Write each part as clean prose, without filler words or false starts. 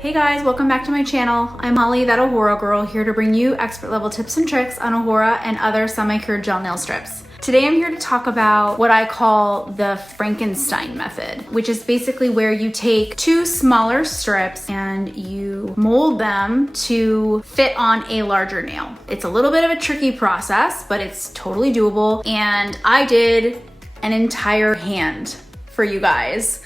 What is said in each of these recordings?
Hey guys, welcome back to my channel. I'm Holly, ThatOhoraGirl, here to bring you expert level tips and tricks on Ohora and other semi-cured gel nail strips. Today I'm here to talk about what I call the Frankenstein method, which is basically where you take two smaller strips and you mold them to fit on a larger nail. It's a little bit of a tricky process, but it's totally doable. And I did an entire hand for you guys.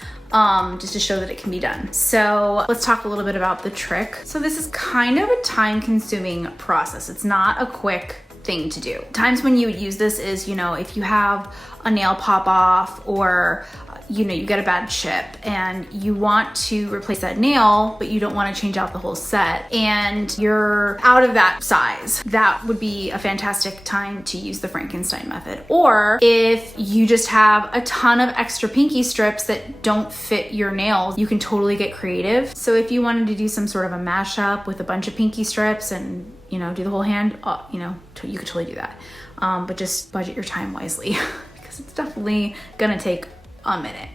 Just to show that it can be done. So let's talk a little bit about the trick. So this is kind of a time-consuming process. It's not a quick thing to do. Times when you would use this is, if you have a nail pop off or you get a bad chip and you want to replace that nail, but you don't want to change out the whole set and you're out of that size. That would be a fantastic time to use the Frankenstein method. Or if you just have a ton of extra pinky strips that don't fit your nails, you can totally get creative. So if you wanted to do some sort of a mashup with a bunch of pinky strips and do the whole hand, you could totally do that. But just budget your time wisely because it's definitely gonna take a minute.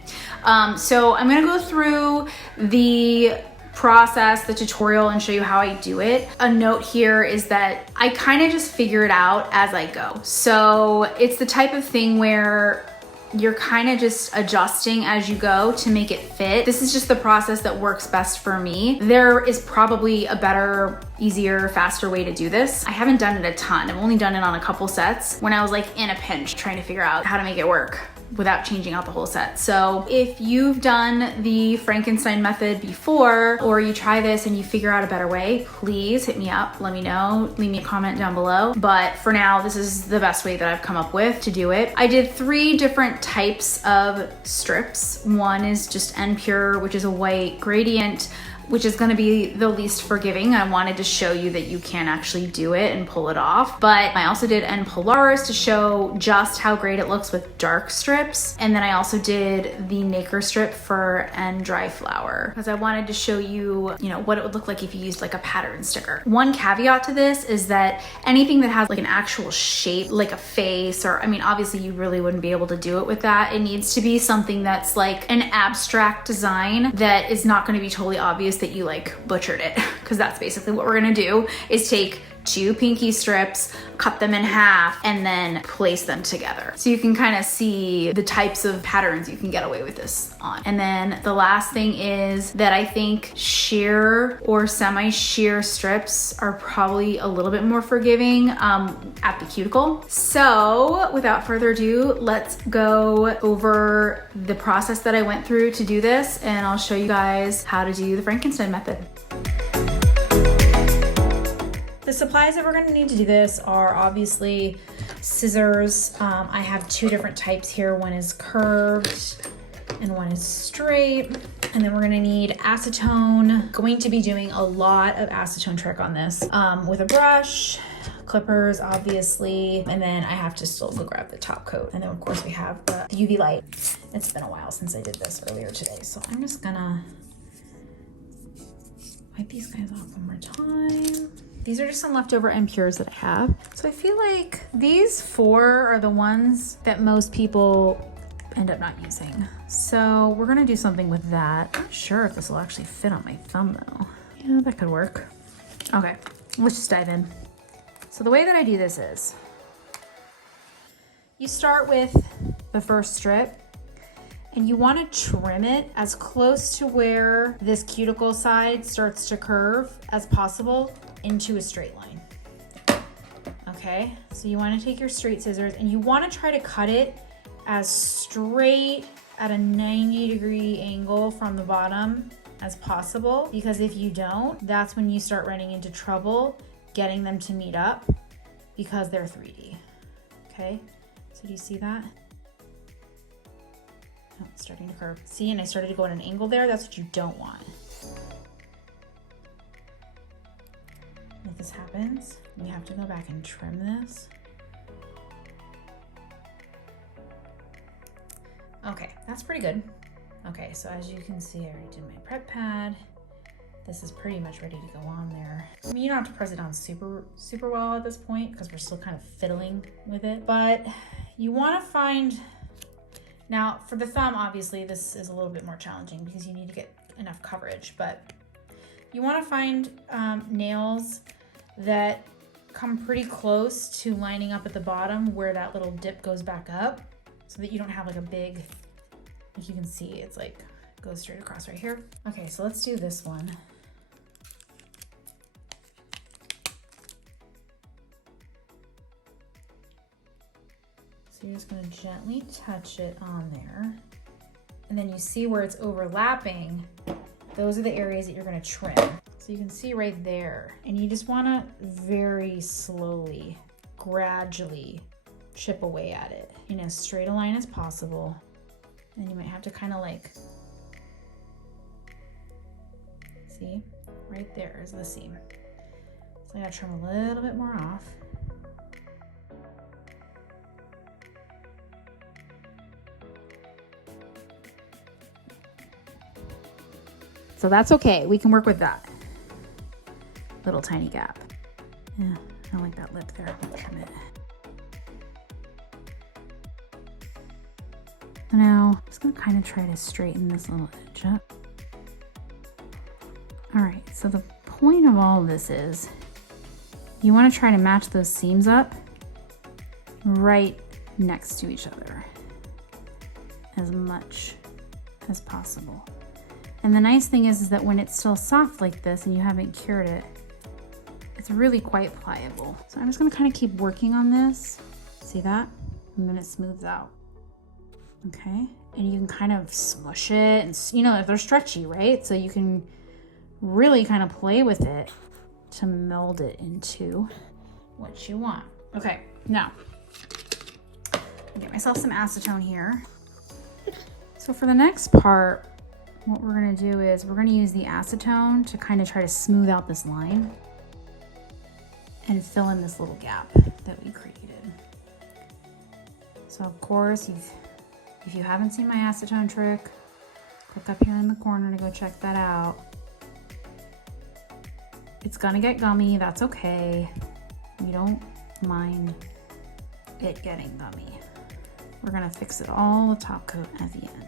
So I'm gonna go through the process, the tutorial, and show you how I do it. A note here is that I kind of just figure it out as I go. So it's the type of thing where you're kind of just adjusting as you go to make it fit. This is just the process that works best for me. There is probably a better, easier, faster way to do this. I haven't done it a ton. I've only done it on a couple sets when I was like in a pinch trying to figure out how to make it work without changing out the whole set. So if you've done the Frankenstein method before, or you try this and you figure out a better way, please hit me up, let me know, leave me a comment down below. But for now, this is the best way that I've come up with to do it. I did 3 different types of strips. One is just N Pure, which is a white gradient, which is gonna be the least forgiving. I wanted to show you that you can actually do it and pull it off. But I also did N Polaris to show just how great it looks with dark strips. And then I also did the nacre strip for N Dry Flower because I wanted to show you, what it would look like if you used like a pattern sticker. One caveat to this is that anything that has like an actual shape, like a face, or obviously you really wouldn't be able to do it with that. It needs to be something that's like an abstract design that is not gonna be totally obvious that you like butchered it, because that's basically what we're gonna do is take 2 pinky strips, cut them in half, and then place them together. So you can kind of see the types of patterns you can get away with this on. And then the last thing is that I think sheer or semi-sheer strips are probably a little bit more forgiving at the cuticle. So without further ado, let's go over the process that I went through to do this, and I'll show you guys how to do the Frankenstein method. The supplies that we're going to need to do this are obviously scissors. I have 2 different types here. One is curved and one is straight. And then we're going to need acetone. Going to be doing a lot of acetone trick on this with a brush, clippers obviously, and then I have to still go grab the top coat. And then of course we have the UV light. It's been a while since I did this earlier today, so I'm just gonna wipe these guys off one more time. These are just some leftover N Pures that I have. So I feel like these 4 are the ones that most people end up not using. So we're gonna do something with that. I'm not sure if this will actually fit on my thumb though. Yeah, that could work. Okay, let's just dive in. So the way that I do this is, you start with the first strip and you wanna trim it as close to where this cuticle side starts to curve as possible into a straight line. Okay, so you want to take your straight scissors and you want to try to cut it as straight at a 90-degree angle from the bottom as possible, because if you don't, that's when you start running into trouble getting them to meet up because they're 3D. Okay, so do you see that? Oh, it's starting to curve. See, and I started to go at an angle there. That's what you don't want. If this happens, we have to go back and trim this. Okay, that's pretty good. Okay, so as you can see, I already did my prep pad. This is pretty much ready to go on there. I mean, you don't have to press it down super well at this point because we're still kind of fiddling with it, but you want to find Now for the thumb, obviously this is a little bit more challenging because you need to get enough coverage, but you want to find nails that come pretty close to lining up at the bottom where that little dip goes back up, so that you don't have like a big, like you can see, it's like goes straight across right here. Okay, so let's do this one. So you're just gonna gently touch it on there. And then you see where it's overlapping, those are the areas that you're gonna trim. So you can see right there, and you just wanna very slowly, gradually chip away at it in as straight a line as possible. And you might have to kind of like, see, right there is the seam. So I gotta trim a little bit more off. So that's okay, we can work with that. Little tiny gap. Yeah, I don't like that lip there, let's trim it. So now, I'm just gonna kind of try to straighten this little edge up. All right, so the point of all of this is, you wanna try to match those seams up right next to each other as much as possible. And the nice thing is that when it's still soft like this and you haven't cured it, it's really quite pliable. So I'm just gonna kind of keep working on this. See that? And then it smooths out. Okay, and you can kind of smush it, and you know, if they're stretchy, right? So you can really kind of play with it to meld it into what you want. Okay, now, I'll get myself some acetone here. So for the next part, what we're gonna do is we're gonna use the acetone to kind of try to smooth out this line and fill in this little gap that we created. So of course, if you haven't seen my acetone trick, click up here in the corner to go check that out. It's gonna get gummy, that's okay. We don't mind it getting gummy. We're gonna fix it all with top coat at the end.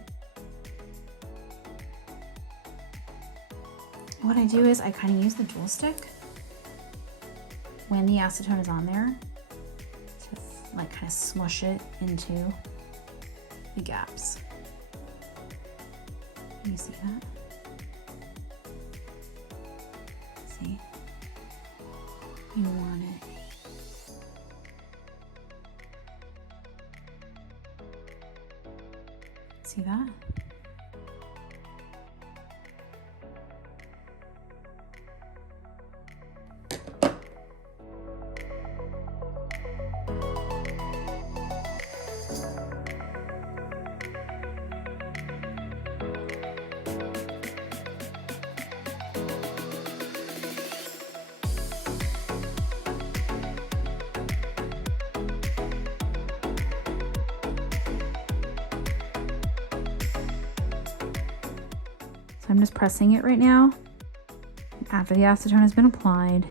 What I do is I kind of use the dual stick when the acetone is on there to like kind of smush it into the gaps. You see that? See? You want it. See that? So I'm just pressing it right now after the acetone has been applied,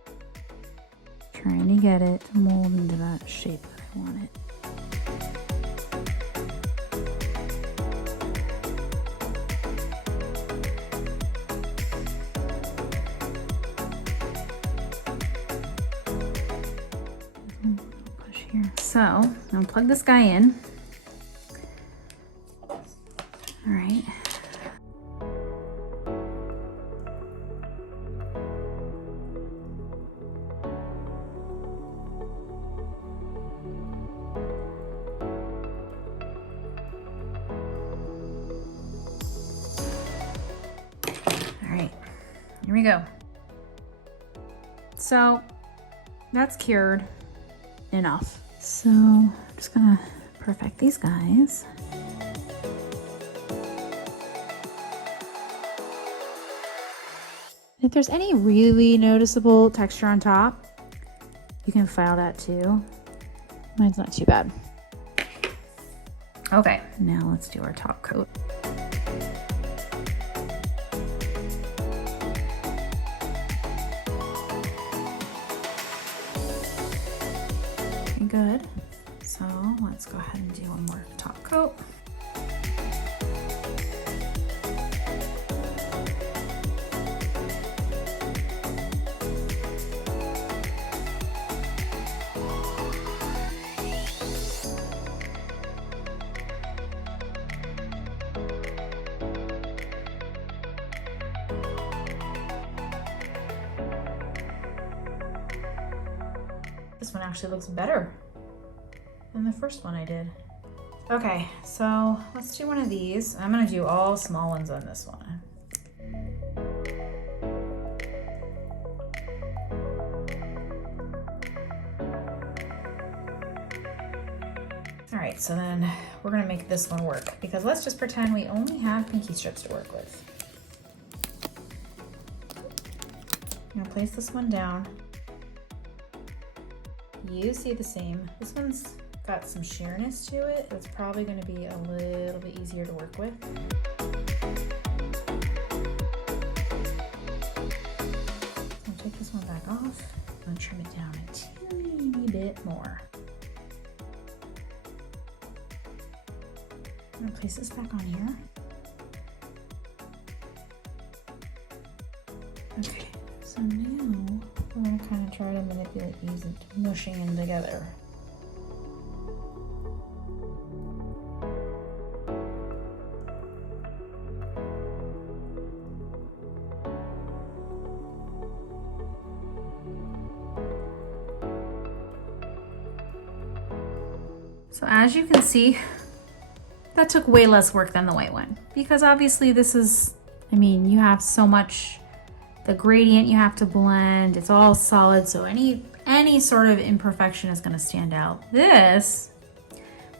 trying to get it to mold into that shape that I want it. Push here. So I'm gonna plug this guy in. All right. Here we go. So that's cured enough. So I'm just gonna perfect these guys. If there's any really noticeable texture on top, you can file that too. Mine's not too bad. Okay, now let's do our top coat. Good. So let's go ahead and do one more top coat. this one actually looks better than the first one I did. Okay, so let's do one of these. I'm gonna do all small ones on this one. All right, so then we're gonna make this one work because let's just pretend we only have pinky strips to work with. I'm gonna place this one down. You see the same. This one's got some sheerness to it. It's probably gonna be a little bit easier to work with. I'll take this one back off. I'm gonna trim it down a teeny bit more. I'm gonna place this back on here. Okay, so now we're gonna kind of try to manipulate these and mushing in together. So as you can see, that took way less work than the white one because obviously this is, I mean, you have so much, the gradient you have to blend, it's all solid, so any sort of imperfection is gonna stand out. This,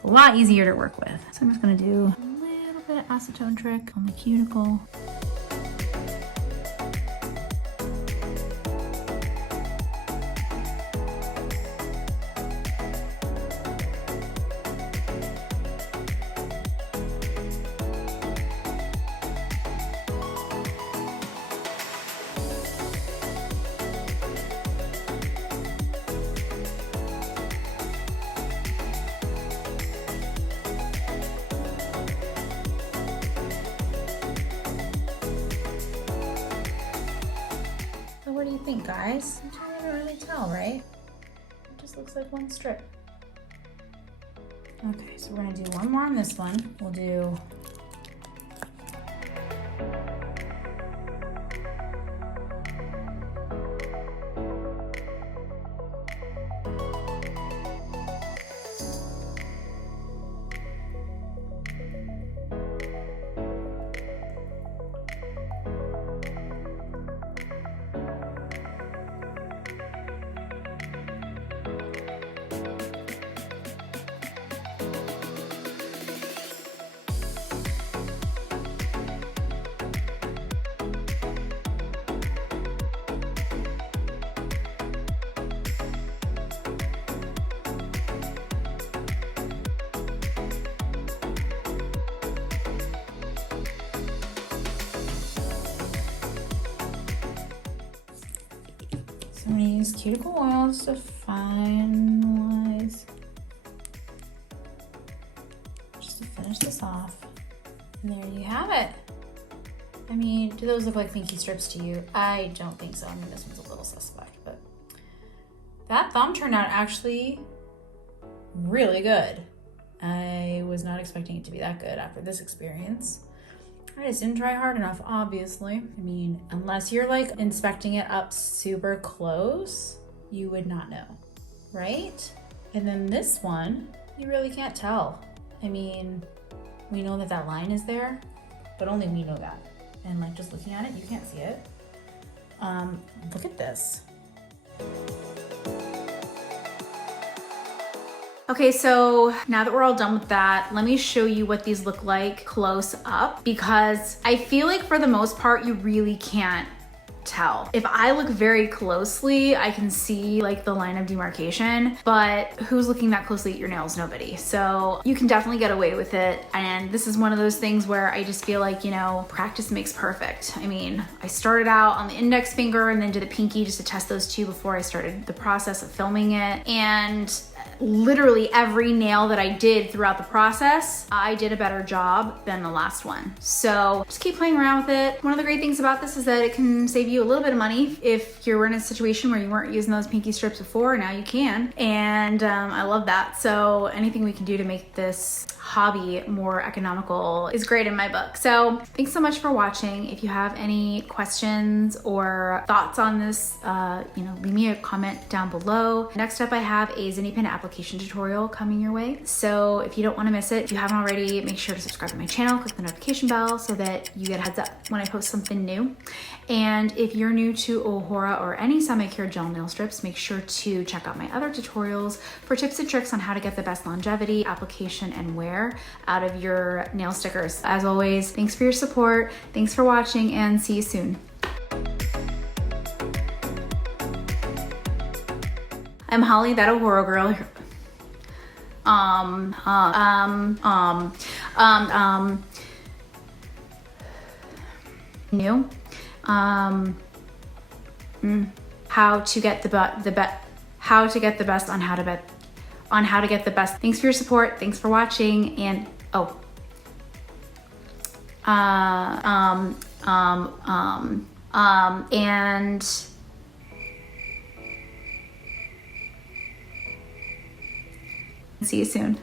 a lot easier to work with. So I'm just gonna do a little bit of acetone trick on the cuticle. What do you think, guys? You can't really tell, right? It just looks like one strip. Okay, so we're gonna do one more on this one. We'll do I'm gonna use cuticle oils to finalize, just to finish this off. And there you have it. I mean, do those look like pinky strips to you? I don't think so. I mean, this one's a little suspect, but that thumb turned out actually really good. I was not expecting it to be that good after this experience. I just didn't try hard enough, obviously. I mean, unless you're like inspecting it up super close, you would not know, right? And then this one, you really can't tell. I mean, we know that that line is there, but only we know that. And like just looking at it, you can't see it. Look at this. Okay, so now that we're all done with that, let me show you what these look like close up, because I feel like for the most part, you really can't tell. If I look very closely, I can see like the line of demarcation, but who's looking that closely at your nails? Nobody. So you can definitely get away with it. And this is one of those things where I just feel like, you know, practice makes perfect. I mean, I started out on the index finger and then did the pinky just to test those two before I started the process of filming it. And literally every nail that I did throughout the process, I did a better job than the last one. So just keep playing around with it. One of the great things about this is that it can save you a little bit of money if you're in a situation where you weren't using those pinky strips before, now you can. And I love that. So anything we can do to make this hobby more economical is great in my book. So thanks so much for watching. If you have any questions or thoughts on this, leave me a comment down below. Next up, I have a Zinni pin application tutorial coming your way. So if you don't want to miss it, if you haven't already, make sure to subscribe to my channel, click the notification bell so that you get a heads up when I post something new. And if you're new to Ohora or any semi-cured gel nail strips, make sure to check out my other tutorials for tips and tricks on how to get the best longevity, application, and wear out of your nail stickers. As always, thanks for your support, thanks for watching, and see you soon. I'm Holly, that Ohora girl. New. How to get the best on how to get the best. Thanks for your support. Thanks for watching. And and see you soon.